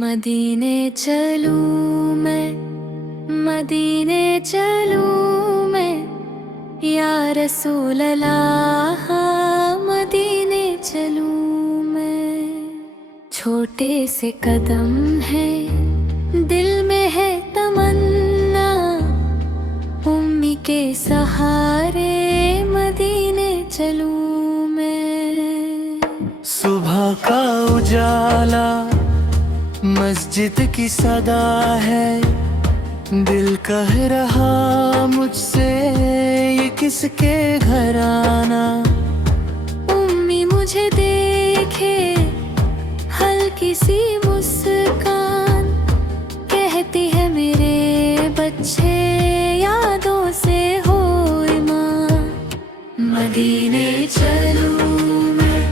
मदीने चलूं मैं, मदीने चलूं मैं, या रसूल अल्लाह मदीने चलूं मैं। छोटे से कदम है, दिल में है तमन्ना, उम्मी के सहारे मदीने चलूं मैं। सुबह का उजाला मस्जिद की सदा है, दिल कह रहा मुझसे ये किसके घर आना। उम्मी मुझे देखे हल्की सी मुस्कान, कहती है मेरे बच्चे यादों से हो ईमान। मदीने चलूं मैं,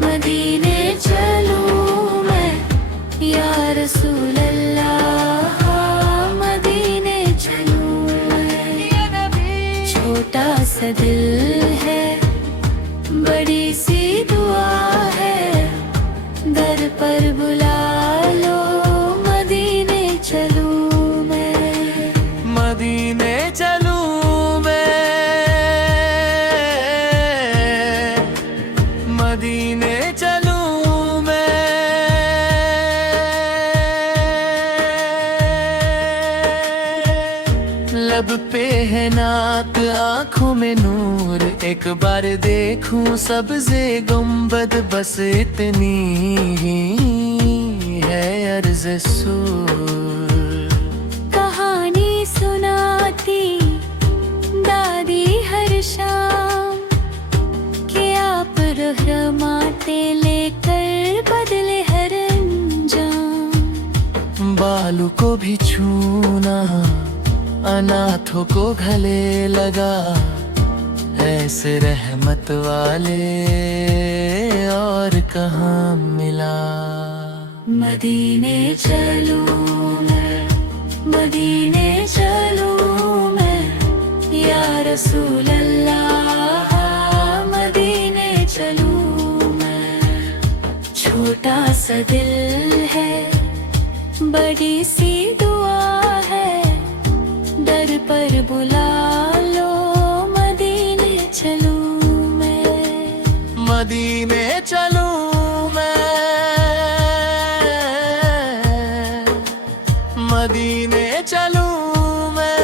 मदीने चलूं मैं, या रसूल अल्लाह मदीने चलूं मैं। छोटा सा दिल है, बड़ी सी दुआ है, दर पर बुला लो मदीने चलूं मैं। मदीने चलूं मैं, मदीने चलूं मैं। लब पे है नात, आँखों में नूर, एक बार देखूं सब्ज़े गुंबद, बस इतनी ही है अर्ज़ सूर। कहानी सुनाती दादी हर शाम, कि आप रहमाते लेकर बदले हर अंजाम। बालू को भी छूना अनाथों को गले लगा, ऐसे रहमत वाले और कहाँ मिला। मदीने चलूं मैं, मदीने चलूं मैं, या रसूल अल्लाह मदीने चलूं मैं। छोटा सा दिल है, बड़ी सी दुआ है, दर पर बुला लो मदीने चलूं मैं। मदीने चलूं मैं, मदीने चलूं मैं।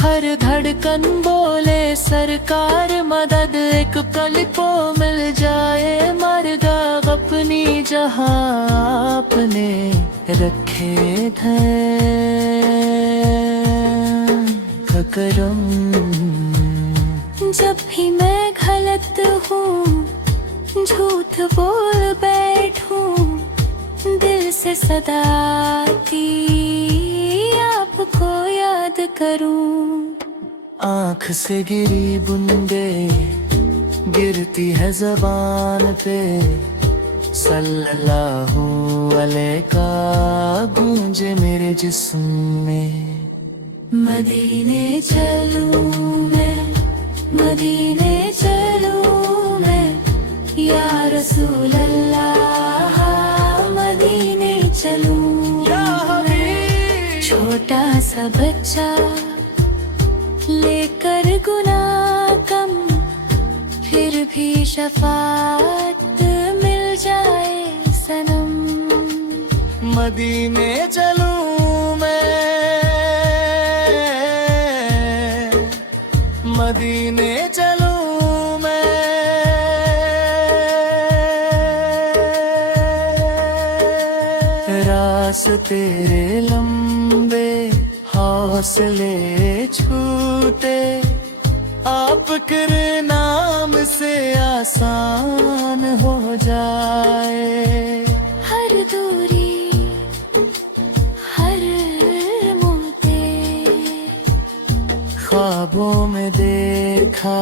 हर धड़कन बोले सरकार मदद, एक पल को मिल जाए मर्दा, अपनी जहां आपने रखे थे करम। जब भी मैं गलत हूँ, झूठ बोल बैठूं, दिल से सदा आती आपको याद करूं। आँख से गिरी बूंदे गिरती है ज़बान पे, सल्लल्लाहु अलैहि का गूंजे मेरे जिस्म में। मदीने चलूं मैं, मदीने चलूं मैं, या रसूल अल्लाह मदीने चलूं मैं। छोटा सा बच्चा लेकर गुनाह कम, फिर भी शफाअत मिल जाए सनम। मदीने चलूं मैं, मदीने चलूं मैं। रास्ते तेरे लंबे, हौसले छूटे, आपके नाम से आसान हो जाए। हर दूरी हर मोते, ख्वाबों में देखा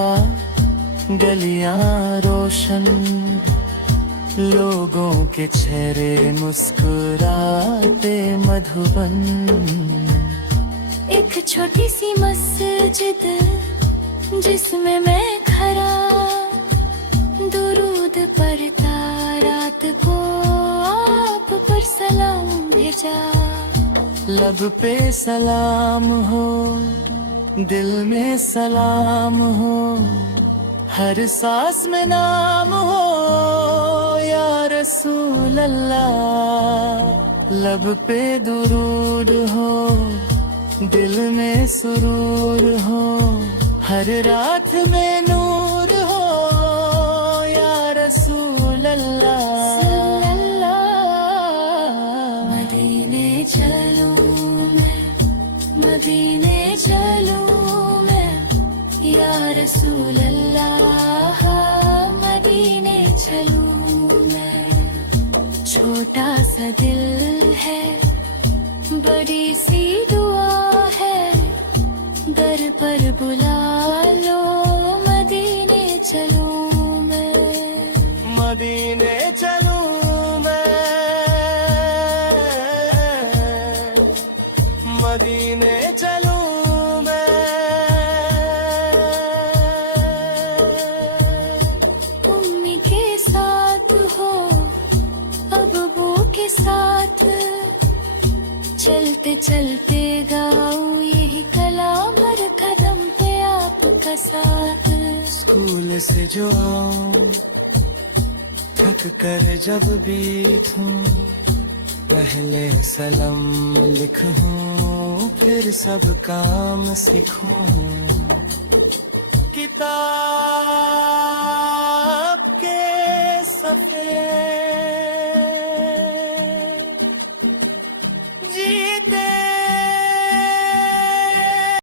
गलियां रोशन, लोगों के चेहरे मुस्कुराते मधुबन। एक छोटी सी मस्जिद जिसमें मैं खरा दुरूद पढ़ता रात को आप पर सलाम भेजा। लब पे सलाम हो, दिल में सलाम हो, हर सांस में नाम हो या रसूल अल्लाह। लब पे दुरूद हो, दिल में सुरूर हो, हर रात में नूर हो या रसूल अल्लाह। मदीने चलूं मैं, मदीने चलूं मैं या रसूल अल्लाह। मदीने चलूं मैं। छोटा सा दिल है, बड़ी सी दुआ है, दर पर बुला लो मदीने चलूं मैं। मदीने चलूं मैं, मदीने चलूं मैं। उम्मी के साथ हो, अबू के साथ, चलते चलते गाऊं यही कलाम, हर कदम पे आपका साथ। स्कूल से जो आऊं, थक कर जब बीतूं, पहले सलाम लिखूं, फिर सब काम सीखूं। किताब